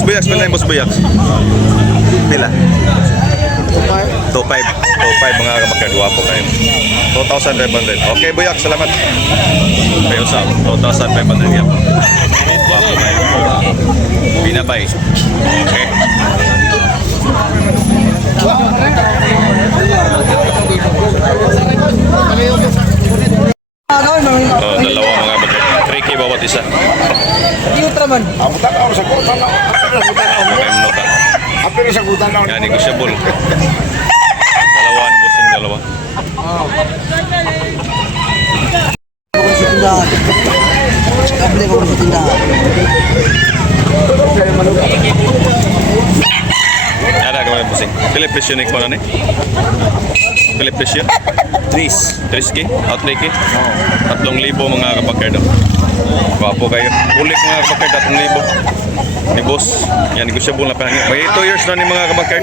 Boss Buyaks, pala yung Boss Buyaks. Pila? 2.5. 2.5 mga kabakard. Wapo kayo. 2,500. Okay, Buyak, salamat. Kayo sa 2,500 yan. Wapo kayo. Binabay. Okay. Oh, dalawa mga bagay. 3K bawat isa. Di Ultraman. Yan, negotiable. Dalawa, busing dalawa. Kable ko sa tindahan. Ada ka mga busing. Philip Presyo ni ko na ni? Philip Presyo? 3K? O 3K? 3,000 mga kabakard. Wapo kayo. Ulik mga kabakard, 3,000. Ni boss. Yan, negosyable na pa. May 2 years na ni mga kabakard.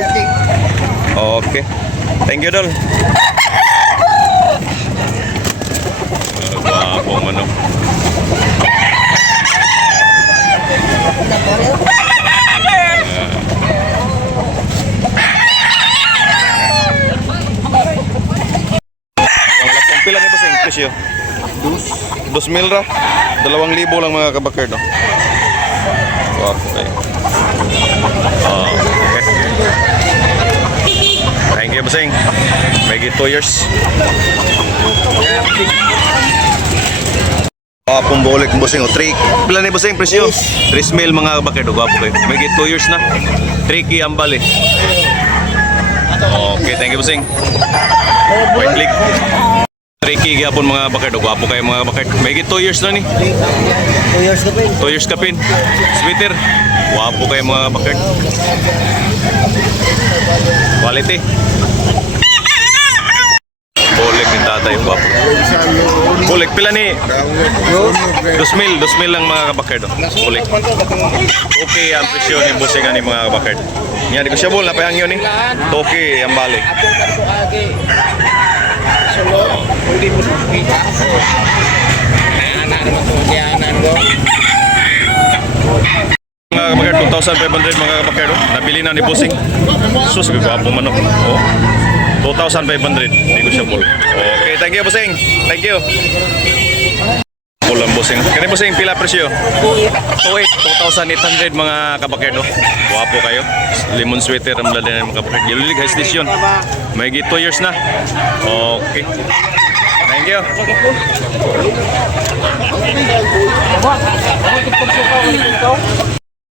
Okay. Thank you, Dol. Wapo man o. Pila ni bossing presyo? 2,000 ra. 2,000 lang mga kabakard. Okay. Okay. Thank you, bossing. Make it 2 years. Pumbolik bossing o 3. Pila ni bossing presyo? 3,000 mga kabakard. Gwapo kayo. Make it 2 years na. 3K ang bali. Okay, thank you, bossing. Right click. 3K gyapon mga bakard. Gwapo kayo mga bakard. May 2 years na ni. 2 years ka pin. 2 years ka pin. Sweater. Gwapo kayo mga bakard. Quality. Bolik ni tatay. Gwapo. Bolik. Pila ni? 2,000 lang mga bakard. Bolik. Okay ang presyo ni bossing ni mga bakard. Yan, negosyable na pa yun ni. Okay ang balik. Hindi mo kita. Anak naman to, diyanan ko. Mga kabakard, 2,500 mga kabakard. Nabili na ni bossing. Sus, gwapo manok. Oh. 2,500. Negosyable. Okay, thank you bossing. Thank you. Pulang bossing. Kani bossing pila presyo? 2,800 mga kabakard. Gwapo kayo. Lemon sweater ang lalaki ng mga kabakard. Yulilig high station. May 2 years na. Okay. Thank you.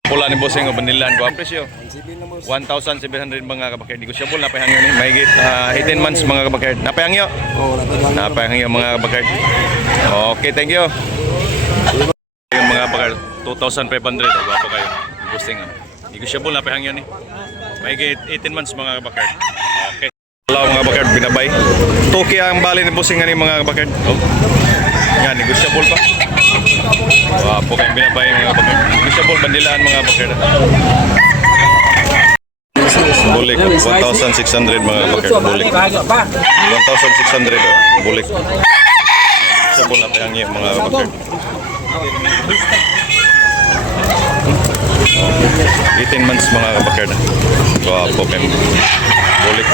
Pula ni bossing o banilan ko ang presyo. 1,700 mga kabakard. Negosyable na pahangyo ni. May 18 months mga kabakard. Napahangyo. Napahangyo mga kabakard. Okay, thank you. Yung mga kabakard 2,500. Gwapo kayo. Bossing. Negosyable na pahangyo ni. May 18 months mga kabakard. Okay. Hello mga kabakard, binabay. Toki ang bali ni bossing ni mga kabakard. Oh. Yan, negosyable pa. Wapo kayong binabay mga kabakard. Negosyable, bandilaan mga kabakard. Bulik, 1,600 mga kabakard. Bulik. 1,600 oh. Bulik. Negosyable na pahangyo mga kabakard. 18 months mga kabakard. Wapo kayong bulik.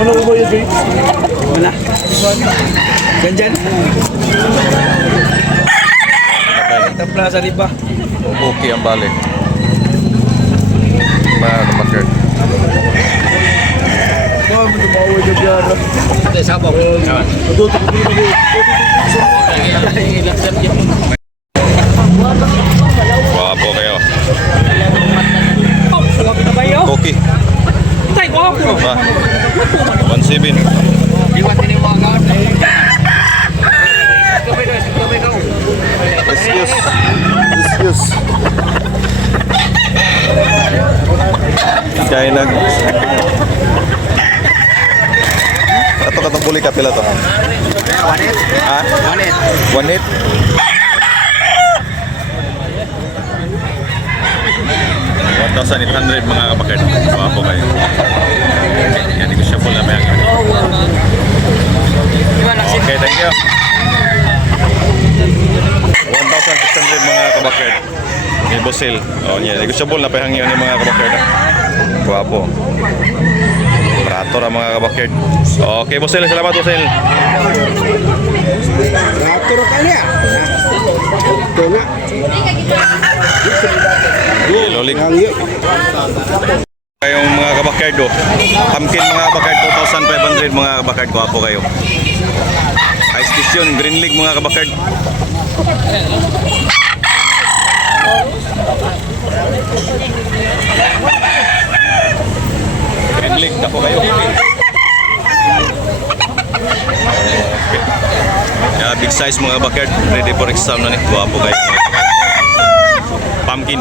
Ano ko yun, babe? Wala. Ganyan. Plaza riba. Okay ang bali. Mga kabakard. Sabang. Wapo kayo. Okay. Ba? 1,700. Excuse. Kaya nag... Ato katong buli ka pila to? 1,800. Ha? 1,800. 1,800 mga kabakard. Wapo kayo. Yan, negosyable na mayang. Okay, thank you. 1,700 2,600 mga kabakert. Ni Bosil. Oh, niya. Negosyable na pahangyo ni mga kabakert. Guwapo. Barato ra mga kabakert. Okay, Bosil. Salamat, Bosil. Raptor ka niya. Ito na. Lolik. Kayong mga kabakardo. Pumpkin mga kabakert 2,500 mga kabakert. Guwapo kayo. Ice Station, Green League mga kabakert. Green League, dako kayo. Yeah, big size mga kabakert. Ready for exam na ni. Guwapo kayo. Pumpkin.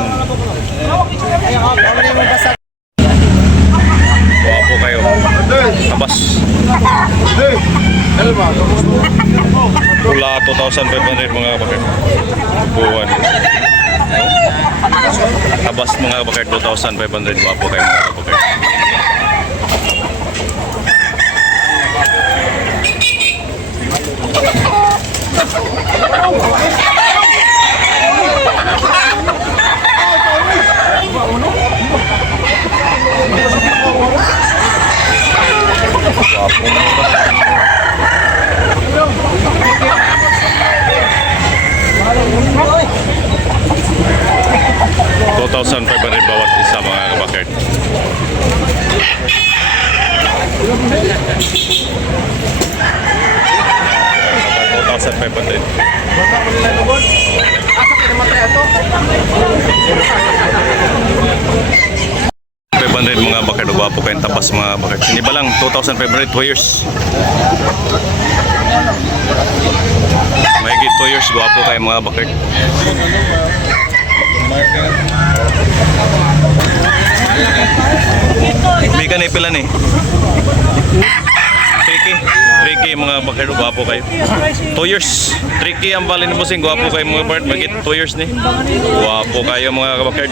Guwapo kayo. Abas. Pula 2,500 mga kabakert. Buwan. Abas mga kabakert 2,500. Guwapo kayo mga kabakert. Guwapo mga kabakert. 2,500 bawat isa mga kabakert. $2,500. Mga bakit gwapo kayong tapas mga bakit. Siniba lang 2,500 2 years. Mahigit 2 years gwapo kayong mga bakit. May ka na ipilan eh. 3K mga bakit gwapo kayo. 2 years. 3K ang balin mo sing gwapo kayo mga bakit. Mahigit 2 years ni. Gwapo kayo mga bakit.